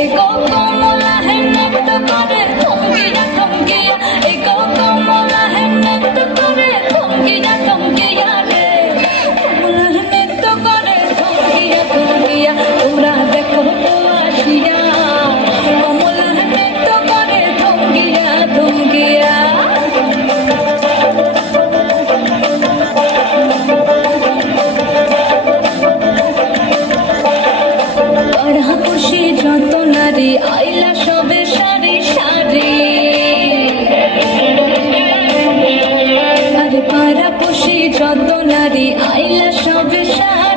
एको कमला है नृत्य करे थमकिया थमकिया एको कमला है नृत्य करे थमकिया थमकिया रे कमला है नृत्य करे थमकिया थमकिया তোমরা দেখো তো আসিয়া কমলা है नृत्य करे थमकिया थमकिया খুশি যত নারী আইলা সবে সারি সারি আরে পাড়া খুশি যত নারী আইলা সবে সারি